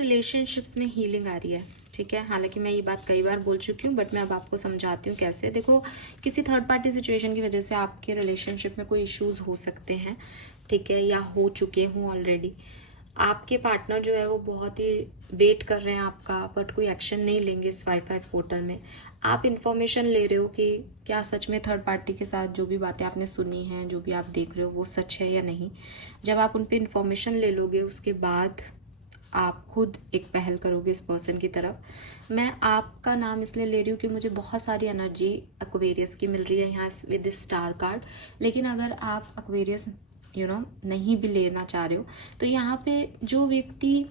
relationships में हीलिंग आ रही है, ठीक है। हालांकि मैं ये बात कई बार बोल चुकी हूँ, बट मैं अब आपको समझाती हूँ कैसे। देखो, किसी थर्ड पार्टी सिचुएशन की वजह से आपके रिलेशनशिप में कोई इश्यूज हो सकते हैं, ठीक है, या हो चुके हों ऑलरेडी। आपके पार्टनर जो है वो बहुत ही वेट कर रहे हैं आपका, बट कोई एक्शन नहीं लेंगे इस 5-5 पोर्टल में। आप इन्फॉर्मेशन ले रहे हो कि क्या सच में थर्ड पार्टी के साथ जो भी बातें आपने सुनी हैं, जो भी आप देख रहे हो, वो सच है या नहीं। जब आप उन पर इन्फॉर्मेशन ले लोगे, उसके बाद आप खुद एक पहल करोगे इस पर्सन की तरफ। मैं आपका नाम इसलिए ले रही हूँ कि मुझे बहुत सारी एनर्जी एक्वेरियस की मिल रही है यहाँ विद दिस स्टार कार्ड। लेकिन अगर आप एक्वेरियस नहीं भी लेना चाह रहे हो, तो यहाँ पे जो व्यक्ति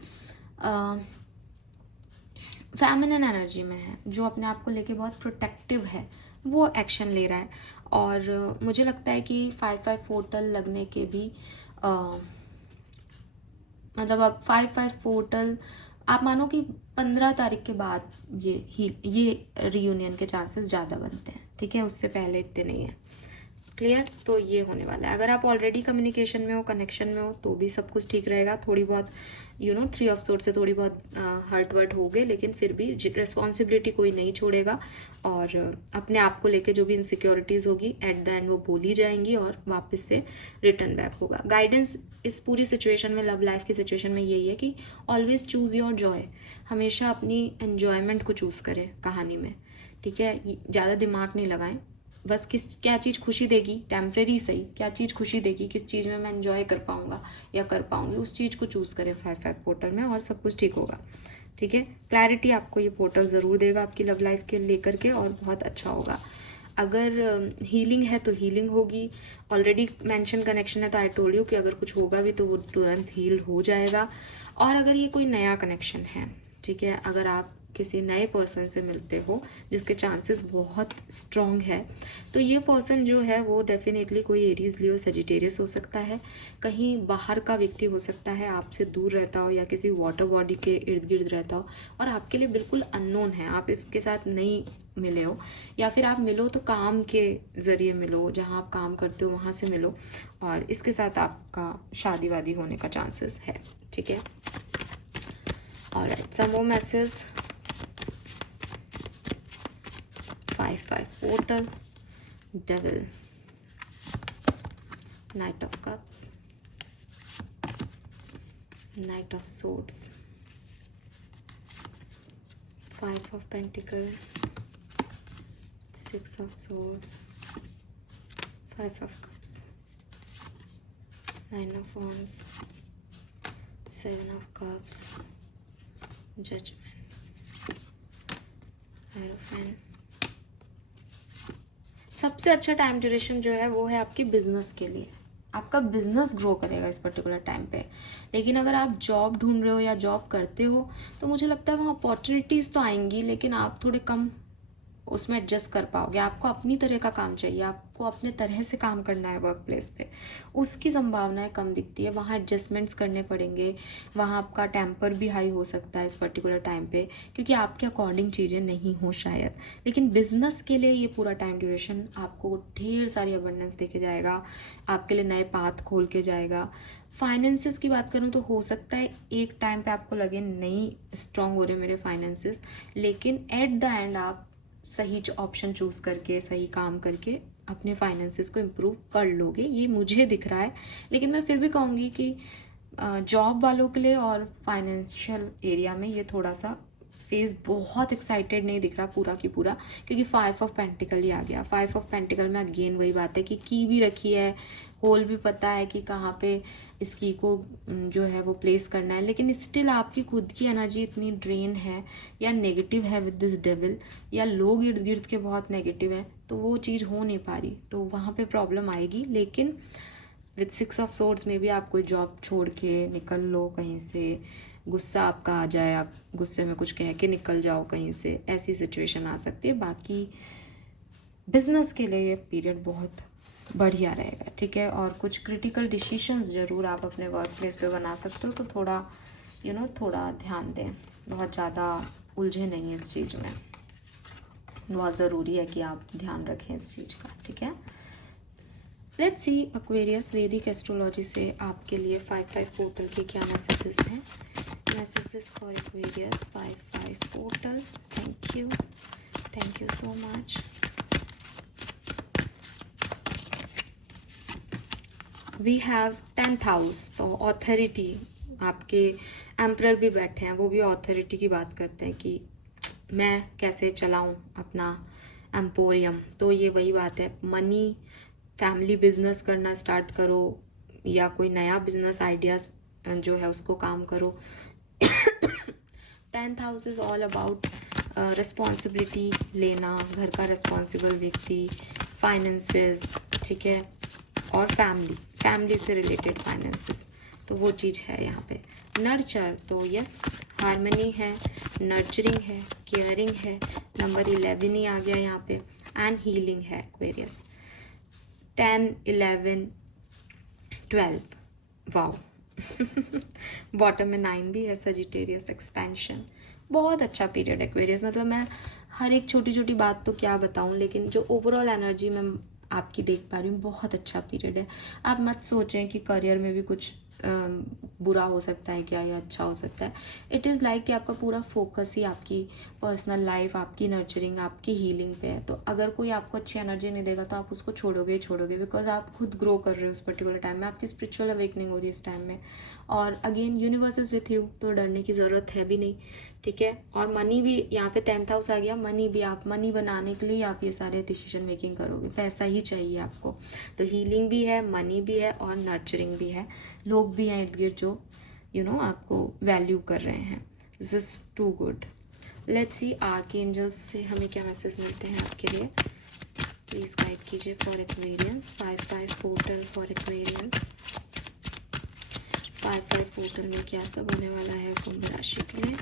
फेमिनिन एनर्जी में है, जो अपने आप को लेके बहुत प्रोटेक्टिव है, वो एक्शन ले रहा है। और मुझे लगता है कि 5-5 पोर्टल लगने के भी मतलब अब 5-5 पोर्टल आप मानो कि 15 तारीख के बाद ये रियूनियन के चांसेस ज़्यादा बनते हैं, ठीक है। उससे पहले इतने नहीं है। क्लियर? तो ये होने वाला है। अगर आप ऑलरेडी कम्युनिकेशन में हो, कनेक्शन में हो, तो भी सब कुछ ठीक रहेगा। थोड़ी बहुत 3 ऑफ सोर्स से थोड़ी बहुत हर्ट वर्ट हो गए, लेकिन फिर भी रिस्पॉन्सिबिलिटी कोई नहीं छोड़ेगा। और अपने आप को लेके जो भी इनसिक्योरिटीज होगी, एट द एंड वो बोली जाएंगी और वापस से रिटर्न बैक होगा। गाइडेंस इस पूरी सिचुएशन में, लव लाइफ की सिचुएशन में यही है कि ऑलवेज चूज योर जॉय। हमेशा अपनी एन्जॉयमेंट को चूज करें कहानी में, ठीक है। ज़्यादा दिमाग नहीं लगाएं, बस क्या चीज़ खुशी देगी, टेम्परेरी सही, क्या चीज़ खुशी देगी, किस चीज़ में मैं एंजॉय कर पाऊंगा या कर पाऊंगी, उस चीज़ को चूज़ करें 5-5 पोर्टल में, और सब कुछ ठीक होगा, ठीक है। क्लैरिटी आपको ये पोर्टल ज़रूर देगा आपकी लव लाइफ के लेकर के, और बहुत अच्छा होगा। अगर हीलिंग है तो हीलिंग होगी। ऑलरेडी मेंशन कनेक्शन है तो आई टोल्ड यू कि अगर कुछ होगा भी तो वो तुरंत हील हो जाएगा। और अगर ये कोई नया कनेक्शन है, ठीक है, अगर आप किसी नए पर्सन से मिलते हो जिसके चांसेस बहुत स्ट्रॉन्ग है, तो ये पर्सन जो है वो डेफिनेटली कोई एरीज, लियो, सजिटेरियस हो सकता है। कहीं बाहर का व्यक्ति हो सकता है, आपसे दूर रहता हो या किसी वाटर बॉडी के इर्द गिर्द रहता हो, और आपके लिए बिल्कुल अननोन है, आप इसके साथ नहीं मिले हो, या फिर आप मिलो तो काम के ज़रिए मिलो, जहाँ आप काम करते हो वहाँ से मिलो, और इसके साथ आपका शादी वादी होने का चांसेस है, ठीक है। Alright, some more message. 5-5 portal, devil, knight of cups, knight of swords, 5 of pentacles, 6 of swords, 5 of cups, 9 of wands, 7 of cups, judgment, Hierophant। सबसे अच्छा टाइम ड्यूरेशन जो है वो है आपकी बिजनेस के लिए। आपका बिजनेस ग्रो करेगा इस पर्टिकुलर टाइम पे। लेकिन अगर आप जॉब ढूंढ रहे हो या जॉब करते हो, तो मुझे लगता है वहाँ अपॉर्चुनिटीज़ तो आएंगी, लेकिन आप थोड़े कम उसमें एडजस्ट कर पाओगे। आपको अपनी तरह का काम चाहिए, आपको अपने तरह से काम करना है वर्क प्लेस पे, उसकी संभावनाएं कम दिखती है। वहाँ एडजस्टमेंट्स करने पड़ेंगे, वहाँ आपका टेम्पर भी हाई हो सकता है इस पर्टिकुलर टाइम पे, क्योंकि आपके अकॉर्डिंग चीज़ें नहीं हो शायद। लेकिन बिजनेस के लिए ये पूरा टाइम ड्यूरेशन आपको ढेर सारी अबंडेंस देके जाएगा, आपके लिए नए पाथ खोल के जाएगा। फाइनेंसेस की बात करूँ तो हो सकता है एक टाइम पे आपको लगे नहीं स्ट्रांग हो रहे मेरे फाइनेंसेस, लेकिन एट द एंड आप सही ऑप्शन चूज करके, सही काम करके अपने फाइनेंसेस को इम्प्रूव कर लोगे, ये मुझे दिख रहा है। लेकिन मैं फिर भी कहूँगी कि जॉब वालों के लिए और फाइनेंशियल एरिया में ये थोड़ा सा फेस बहुत एक्साइटेड नहीं दिख रहा पूरा की पूरा, क्योंकि 5 ऑफ पेंटिकल ही आ गया। 5 ऑफ पेंटिकल में अगेन वही बात है कि की भी रखी है, होल भी पता है कि कहाँ पे इस की को जो है वो प्लेस करना है, लेकिन स्टिल आपकी खुद की एनर्जी इतनी ड्रेन है या नेगेटिव है विद दिस डेविल, या लोग इर्द गिर्द के बहुत नेगेटिव है, तो वो चीज़ हो नहीं पा रही, तो वहाँ पे प्रॉब्लम आएगी। लेकिन विद 6 ऑफ सोर्ड्स में भी आप कोई जॉब छोड़ के निकल लो कहीं से, गुस्सा आपका आ जाए, आप गुस्से में कुछ कह के निकल जाओ कहीं से, ऐसी सिचुएशन आ सकती है। बाकी बिजनेस के लिए ये पीरियड बहुत बढ़िया रहेगा, ठीक है। और कुछ क्रिटिकल डिसीशंस ज़रूर आप अपने वर्क प्लेस पे बना सकते हो, तो थोड़ा थोड़ा ध्यान दें, बहुत ज़्यादा उलझे नहीं इस चीज़ में, बहुत ज़रूरी है कि आप ध्यान रखें इस चीज़ का, ठीक है। लेट्स सी एक्वेरियस वैदिक एस्ट्रोलॉजी से आपके लिए 5-5 पोर्टल के क्या मैसेजेस हैं। messages for Aquarius 5-5 portal. Thank you so much. We have 10th house, तो ऑथोरिटी, आपके एम्परर भी बैठे हैं, वो भी ऑथोरिटी की बात करते हैं कि मैं कैसे चलाऊं अपना एम्पोरियम। तो ये वही बात है, मनी, फैमिली बिजनेस करना स्टार्ट करो या कोई नया बिजनेस आइडियाज जो है उसको काम करो। 10th house is all about responsibility लेना, घर का रिस्पॉन्सिबल व्यक्ति, फाइनेंसेस, ठीक है, और फैमिली से रिलेटेड फाइनेंसेस, तो वो चीज़ है यहाँ पे। नर्चर, तो यस, हार्मनी है, नर्चरिंग है, केयरिंग है, नंबर 11 ही आ गया यहाँ पे, एंड हीलिंग है एक्वेरियस। 10, 11, 12, वाओ। बॉटम में 9 भी है, सजिटेरियस, एक्सपेंशन, बहुत अच्छा पीरियड एक्वेरियस। मतलब मैं हर एक छोटी छोटी बात तो क्या बताऊँ, लेकिन जो ओवरऑल एनर्जी मैं आपकी देख पा रही हूँ, बहुत अच्छा पीरियड है। आप मत सोचें कि करियर में भी कुछ बुरा हो सकता है क्या, या अच्छा हो सकता है। इट इज़ लाइक कि आपका पूरा फोकस ही आपकी पर्सनल लाइफ, आपकी नर्चरिंग, आपकी हीलिंग पे है। तो अगर कोई आपको अच्छी एनर्जी नहीं देगा तो आप उसको छोड़ोगे ही छोड़ोगे, बिकॉज आप खुद ग्रो कर रहे हो उस पर्टिकुलर टाइम में, आपकी स्पिरिचुअल अवेकनिंग हो रही है इस टाइम में। और again universe is with you, तो डरने की ज़रूरत है भी नहीं, ठीक है। और मनी भी यहाँ पे 10th हाउस आ गया, मनी भी, आप मनी बनाने के लिए आप ये सारे डिसीजन मेकिंग करोगे, पैसा ही चाहिए आपको। तो हीलिंग भी है, मनी भी है, और नर्चरिंग भी है, लोग भी हैं इर्द गिर्द जो आपको वैल्यू कर रहे हैं। This is too good. Let's see archangels से हमें क्या मैसेज मिलते हैं आपके लिए। प्लीज गाइड कीजिए for Aquarians. 5-5 portal for Aquarians. 5-5 portal में क्या सब होने वाला है कुंभ राशि के लिए।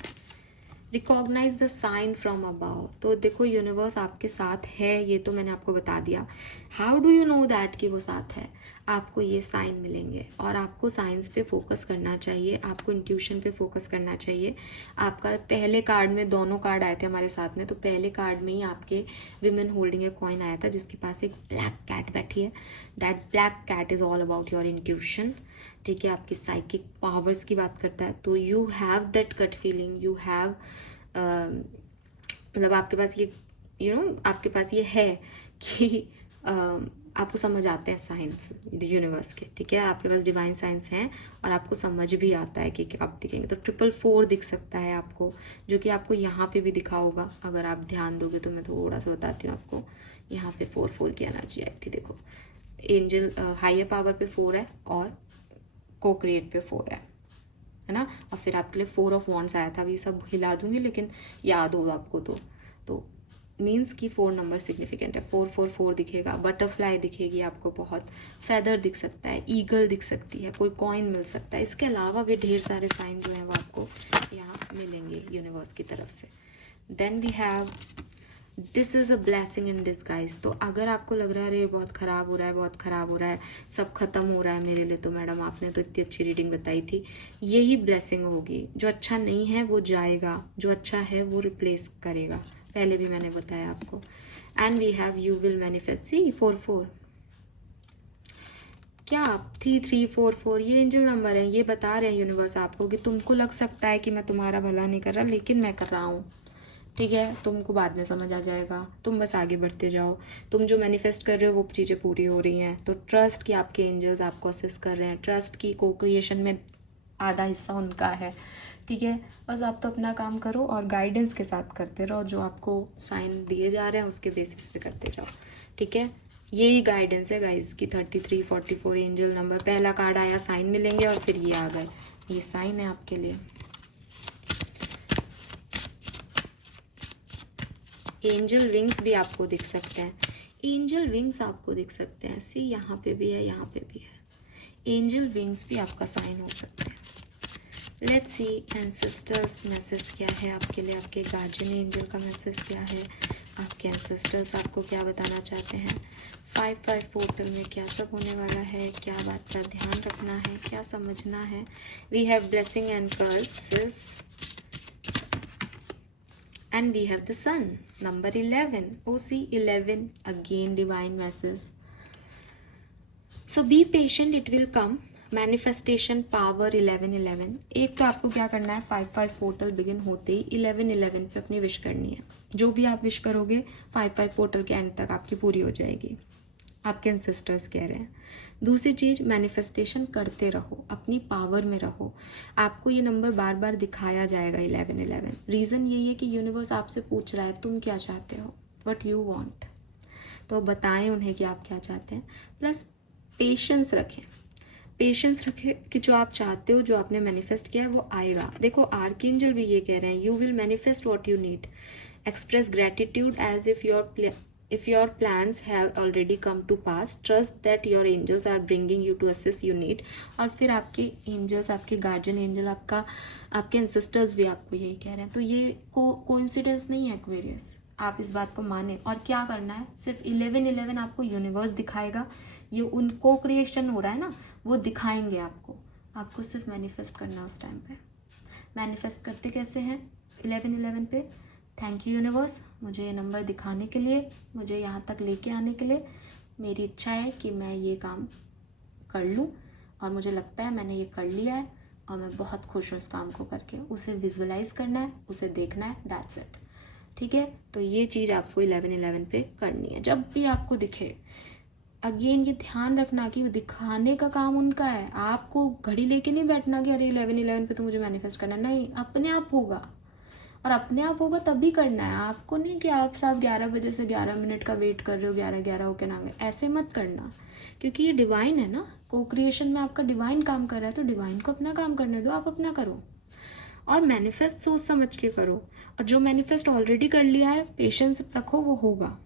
Recognize the sign from above, तो देखो यूनिवर्स आपके साथ है, ये तो मैंने आपको बता दिया। How do you know that कि वो साथ है, आपको ये साइन मिलेंगे, और आपको साइंस पे फोकस करना चाहिए, आपको इंट्यूशन पे फोकस करना चाहिए। आपका पहले कार्ड में दोनों कार्ड आए थे हमारे साथ में, तो पहले कार्ड में ही आपके विमेन होल्डिंग ए कॉइन आया था जिसके पास एक ब्लैक कैट बैठी है। That black cat is all about your intuition, ठीक है, आपकी साइकिक पावर्स की बात करता है। तो you have that gut feeling, you have मतलब आपके पास ये आपके पास ये है कि आपको समझ आते हैं साइंस यूनिवर्स के, ठीक है, आपके पास डिवाइन साइंस हैं और आपको समझ भी आता है कि कब दिखेंगे। तो 444 दिख सकता है आपको, जो कि आपको यहाँ पे भी दिखा होगा अगर आप ध्यान दोगे। तो मैं थोड़ा सा बताती हूँ आपको, यहाँ पे 4-4 की एनर्जी आई थी, देखो एंजल हायर पावर पे 4 है और को क्रिएट पे 4 है ना। और फिर आपके लिए 4 ऑफ वॉन्ड्स आया था, अभी सब हिला दूंगी लेकिन याद हो आपको। तो मीन्स कि 4 नंबर सिग्निफिकेंट है। 444 दिखेगा, बटरफ्लाई दिखेगी आपको, बहुत फेदर दिख सकता है, ईगल दिख सकती है, कोई कॉइन मिल सकता है। इसके अलावा भी ढेर सारे साइन जो हैं वो आपको यहाँ मिलेंगे यूनिवर्स की तरफ से। Then we have this is a blessing in disguise. तो अगर आपको लग रहा है अरे बहुत ख़राब हो रहा है, बहुत ख़राब हो रहा है, सब ख़त्म हो रहा है मेरे लिए, तो मैडम आपने तो इतनी अच्छी रीडिंग बताई थी, यही ब्लेसिंग होगी। जो अच्छा नहीं है वो जाएगा, जो अच्छा है वो रिप्लेस करेगा, पहले भी मैंने बताया आपको। And we have you will manifest, see 4-4 क्या 3-3-4-4 ये एंजल नंबर है। ये बता रहे हैं यूनिवर्स आपको कि तुमको लग सकता है कि मैं तुम्हारा भला नहीं कर रहा, लेकिन मैं कर रहा हूँ, ठीक है। तुमको बाद में समझ आ जाएगा, तुम बस आगे बढ़ते जाओ। तुम जो मैनिफेस्ट कर रहे हो वो चीज़ें पूरी हो रही हैं। तो ट्रस्ट कि आपके एंजल्स आपको असिस्ट कर रहे हैं, ट्रस्ट की को क्रिएशन में आधा हिस्सा उनका है, ठीक है। बस आप तो अपना काम करो और गाइडेंस के साथ करते रहो, जो आपको साइन दिए जा रहे हैं उसके बेसिस पे करते जाओ, ठीक है। यही गाइडेंस है गाइस की 33-44 एंजल नंबर। पहला कार्ड आया, साइन मिलेंगे, और फिर ये आ गए, ये साइन है आपके लिए। एंजल विंग्स भी आपको दिख सकते हैं, एंजल विंग्स आपको दिख सकते हैं, सी यहाँ पे भी है, यहाँ पे भी है। एंजल विंग्स भी आपका साइन हो सकते हैं। लेट्स सी एंसेस्टर्स मैसेज क्या है आपके लिए, आपके गार्जियन एंजल का मैसेज क्या है, आपके एंसेस्टर्स आपको क्या बताना चाहते हैं। 5-5 पोर्टल में क्या सब होने वाला है, क्या बात का ध्यान रखना है, क्या समझना है। We have blessing and curses and we have the sun, number 11, OC 11, again divine message. So be patient, it will come. Manifestation power 1111। एक तो आपको क्या करना है, 5-5 पोर्टल बिगिन होते ही 11-11 पे अपनी विश करनी है। जो भी आप विश करोगे 5-5 पोर्टल के एंड तक आपकी पूरी हो जाएगी, आपके एंसेस्टर्स कह रहे हैं। दूसरी चीज़, मैनिफेस्टेशन करते रहो, अपनी पावर में रहो। आपको ये नंबर बार बार दिखाया जाएगा 11-11। रीज़न यही है कि यूनिवर्स आपसे पूछ रहा है तुम क्या चाहते हो, व्हाट यू वांट। तो बताएं उन्हें कि आप क्या चाहते हैं। प्लस पेशेंस रखें, पेशेंस रखें कि जो आप चाहते हो, जो आपने मैनिफेस्ट किया है वो आएगा। देखो आर्कएंजल भी ये कह रहे हैं, you will manifest what you need, express gratitude as if your plans have already come to pass, trust that your angels are bringing you to assist you need। और फिर आपके एंजल्स, आपके गार्जियन एंजल, आपके ancestors भी आपको यही कह रहे हैं। तो ये कोइंसिडेंस नहीं है एक्वेरियस, आप इस बात को माने। और क्या करना है, सिर्फ 11-11 आपको यूनिवर्स दिखाएगा, ये उनको क्रिएशन हो रहा है ना, वो दिखाएंगे आपको सिर्फ मैनिफेस्ट करना उस टाइम पे। मैनिफेस्ट करते कैसे हैं 11-11 पे, थैंक यू यूनिवर्स मुझे ये नंबर दिखाने के लिए, मुझे यहाँ तक लेके आने के लिए। मेरी इच्छा है कि मैं ये काम कर लूँ और मुझे लगता है मैंने ये कर लिया है और मैं बहुत खुश हूँ इस काम को करके। उसे विजुअलाइज करना है, उसे देखना है, दैट्स इट। ठीक है, तो ये चीज़ आपको 11-11 पे करनी है। जब भी आपको दिखे, अगेन ये ध्यान रखना कि दिखाने का काम उनका है, आपको घड़ी लेके नहीं बैठना कि अरे 11-11 पे तो मुझे मैनिफेस्ट करना, नहीं, अपने आप होगा। और अपने आप होगा तभी करना है, आपको नहीं कि आप साहब 11 बजे से 11 मिनट का वेट कर रहे हो, 11-11 होके ना गए, ऐसे मत करना। क्योंकि ये डिवाइन है ना, को क्रिएशन में आपका डिवाइन काम कर रहा है, तो डिवाइन को अपना काम करने दो, आप अपना करो। और मैनिफेस्ट सोच समझ के करो, और जो मैनिफेस्ट ऑलरेडी कर लिया है पेशेंस रखो, वो होगा।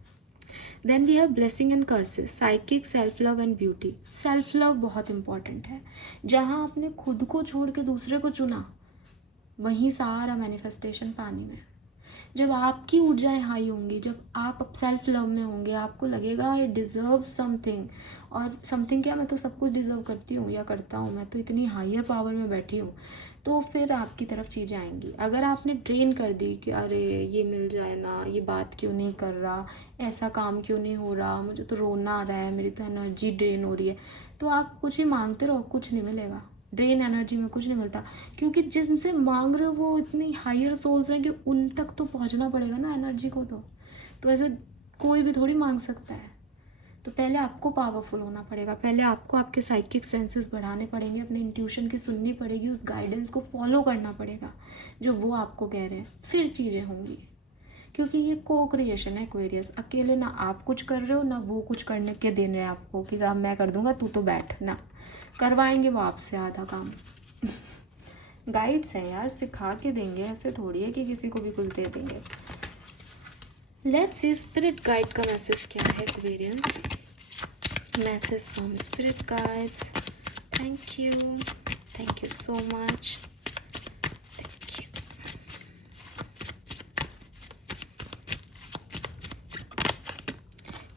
Then we have blessing and curses, psychic, self love and beauty. Self love बहुत इंपॉर्टेंट है। जहाँ आपने खुद को छोड़ के दूसरे को चुना, वहीं सारा मैनिफेस्टेशन पानी में। जब आपकी ऊर्जाएं हाई होंगी, जब आप सेल्फ लव में होंगे, आपको लगेगा आई डिज़र्व समथिंग, और समथिंग क्या, मैं तो सब कुछ डिज़र्व करती हूँ या करता हूँ, मैं तो इतनी हायर पावर में बैठी हूँ, तो फिर आपकी तरफ चीज़ें आएंगी। अगर आपने ट्रेन कर दी कि अरे ये मिल जाए ना, ये बात क्यों नहीं कर रहा, ऐसा काम क्यों नहीं हो रहा, मुझे तो रोना आ रहा है, मेरी तो एनर्जी ड्रेन हो रही है, तो आप कुछ ही मांगते रहो, कुछ नहीं मिलेगा। ड्रेन एनर्जी में कुछ नहीं मिलता, क्योंकि जिनसे मांग रहे हो वो इतनी हायर सोल्स हैं कि उन तक तो पहुंचना पड़ेगा ना एनर्जी को। तो ऐसे कोई भी थोड़ी मांग सकता है। तो पहले आपको पावरफुल होना पड़ेगा, पहले आपको आपके साइकिक सेंसेस बढ़ाने पड़ेंगे, अपने इंट्यूशन की सुननी पड़ेगी, उस गाइडेंस को फॉलो करना पड़ेगा जो वो आपको कह रहे हैं, फिर चीज़ें होंगी। क्योंकि ये को क्रिएशन है एक्वेरियस, अकेले ना आप कुछ कर रहे हो ना वो कुछ करने के दे रहे हैं आपको कि साहब मैं कर दूंगा तू तो बैठ ना, करवाएंगे वो आपसे आधा काम। गाइड्स हैं यार, सिखा के देंगे, ऐसे थोड़ी है कि किसी को भी कुछ दे देंगे। लेट्स सी स्पिरिट गाइड का मैसेज क्या है Aquarians. Message from spirit guides. Thank you so much.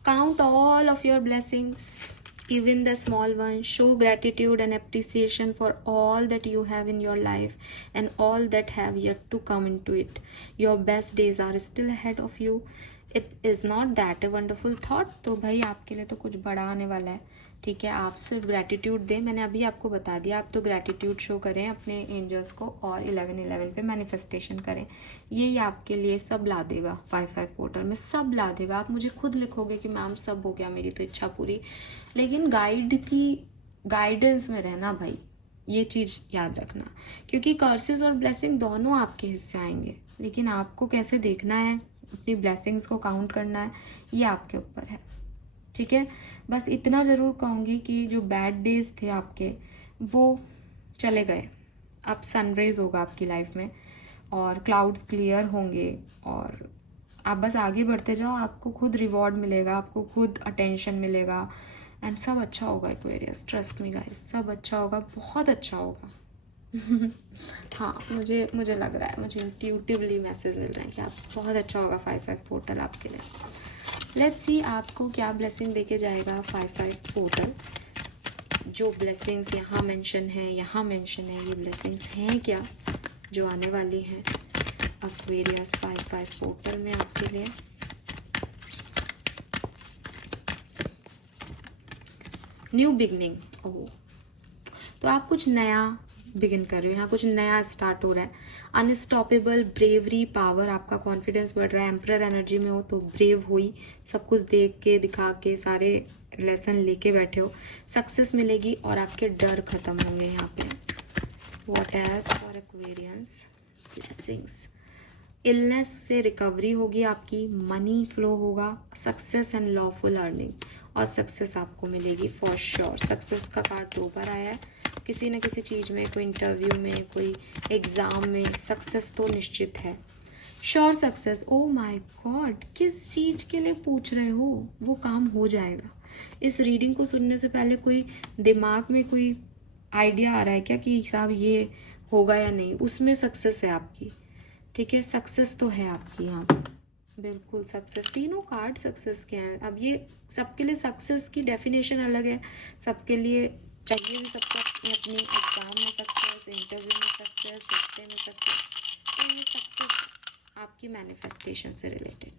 Count all of your blessings, even the small ones. Show gratitude and appreciation for all that you have in your life and all that have yet to come into it. Your best days are still ahead of you. It is not that a wonderful thought? तो भाई आपके लिए तो कुछ बड़ा आने वाला है। ठीक है, आप सिर्फ ग्रैटिट्यूड दें, मैंने अभी आपको बता दिया, आप तो ग्रैटिट्यूड शो करें अपने एंजल्स को और 11-11 पे मैनिफेस्टेशन करें। ये आपके लिए सब ला देगा, 5-5 पोर्टल में सब ला देगा। आप मुझे खुद लिखोगे कि मैम सब हो गया, मेरी तो इच्छा पूरी। लेकिन गाइड की गाइडेंस में रहना भाई, ये चीज़ याद रखना, क्योंकि कर्सेस और ब्लेसिंग दोनों आपके हिस्से आएंगे, लेकिन आपको कैसे देखना है, अपनी ब्लेसिंग्स को काउंट करना है, ये आपके ऊपर है। ठीक है, बस इतना ज़रूर कहूँगी कि जो बैड डेज थे आपके वो चले गए, अब सनराइज होगा आपकी लाइफ में और क्लाउड्स क्लियर होंगे और आप बस आगे बढ़ते जाओ, आपको खुद रिवॉर्ड मिलेगा, आपको खुद अटेंशन मिलेगा एंड सब अच्छा होगा एक्वेरियस, ट्रस्ट मी गाइस, सब अच्छा होगा, बहुत अच्छा होगा। हाँ, मुझे लग रहा है, मुझे इंट्यूटिवली मैसेज मिल रहे हैं कि आप बहुत अच्छा होगा 5-5 पोर्टल आपके लिए। लेट्स सी आपको क्या ब्लेसिंग देके जाएगा 5-5 पोर्टल। जो ब्लेसिंग्स यहाँ मेंशन है ये ब्लेसिंग्स हैं क्या जो आने वाली हैं एक्वेरियस 5-5 पोर्टल में आपके लिए। न्यू बिगनिंग, ओह, तो आप कुछ नया बिगिन कर रहे हो, यहाँ कुछ नया स्टार्ट हो रहा है। अनस्टॉपेबल, ब्रेवरी, पावर, आपका कॉन्फिडेंस बढ़ रहा है। एम्परर एनर्जी में हो तो ब्रेव हुई, सब कुछ देख के दिखा के सारे लेसन लेके बैठे हो। सक्सेस मिलेगी और आपके डर खत्म होंगे यहाँ पे। What else for Aquarians? Blessings. Illness से रिकवरी होगी आपकी, मनी फ्लो होगा, सक्सेस एंड लॉफुल अर्निंग, और सक्सेस आपको मिलेगी फॉर श्योर। सक्सेस का कार्ड 2 बार आया है। किसी न किसी चीज़ में, कोई इंटरव्यू में, कोई एग्ज़ाम में सक्सेस तो निश्चित है। Sure success. Oh my God, किस चीज़ के लिए पूछ रहे हो, वो काम हो जाएगा। इस रीडिंग को सुनने से पहले कोई दिमाग में कोई आइडिया आ रहा है क्या कि साहब ये होगा या नहीं, उसमें सक्सेस है आपकी। ठीक है, सक्सेस तो है आपकी यहाँ पे, बिल्कुल सक्सेस। तीनों कार्ड सक्सेस के हैं। अब ये सबके लिए सक्सेस की डेफिनेशन अलग है, सबके लिए चाहिए भी सबको अपनी एग्जाम में सक्सेस, इंटरव्यू में सक्सेस, रिश्ते में सक्सेस। तो ये सक्सेस आपकी मैनिफेस्टेशन से रिलेटेड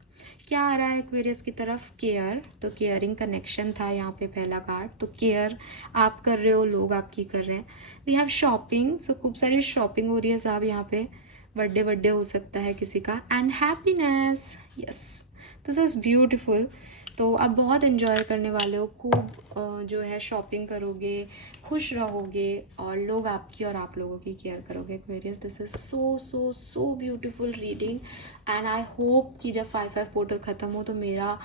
क्या आ रहा है एक्वेरियस की तरफ? केयर। तो केयरिंग कनेक्शन था यहाँ पे पहला कार्ड। तो केयर आप कर रहे हो, लोग आपकी कर रहे हैं। We have shopping. सो खूब सारी शॉपिंग हो रही है साहब यहाँ पे। बर्थडे हो सकता है किसी का। And happiness, yes, this is beautiful. तो आप बहुत इन्जॉय करने वाले हो, खूब जो है शॉपिंग करोगे, खुश रहोगे, और लोग आपकी और आप लोगों की केयर करोगे Aquarius. This is so so so beautiful reading. And I hope कि जब 5/5 पोर्टल ख़त्म हो तो मेरा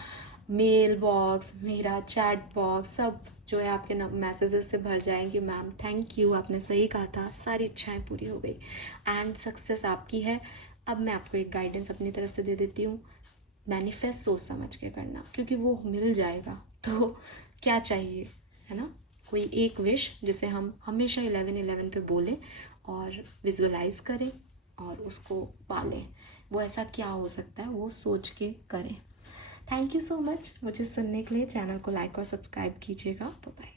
मेल बॉक्स, मेरा चैट बॉक्स सब जो है आपके मैसेजेस से भर जाएंगे। मैम थैंक यू, आपने सही कहा था, सारी इच्छाएं पूरी हो गई एंड सक्सेस आपकी है। अब मैं आपको एक गाइडेंस अपनी तरफ से दे देती हूँ। मैनिफेस्ट सोच समझ के करना, क्योंकि वो मिल जाएगा। तो क्या चाहिए, है ना, कोई एक विश जिसे हम हमेशा 11/11 पे बोलें और विजुअलाइज करें और उसको पालें। वो ऐसा क्या हो सकता है, वो सोच के करें। थैंक यू सो मच मुझे सुनने के लिए। चैनल को लाइक और सब्सक्राइब कीजिएगा। Bye bye.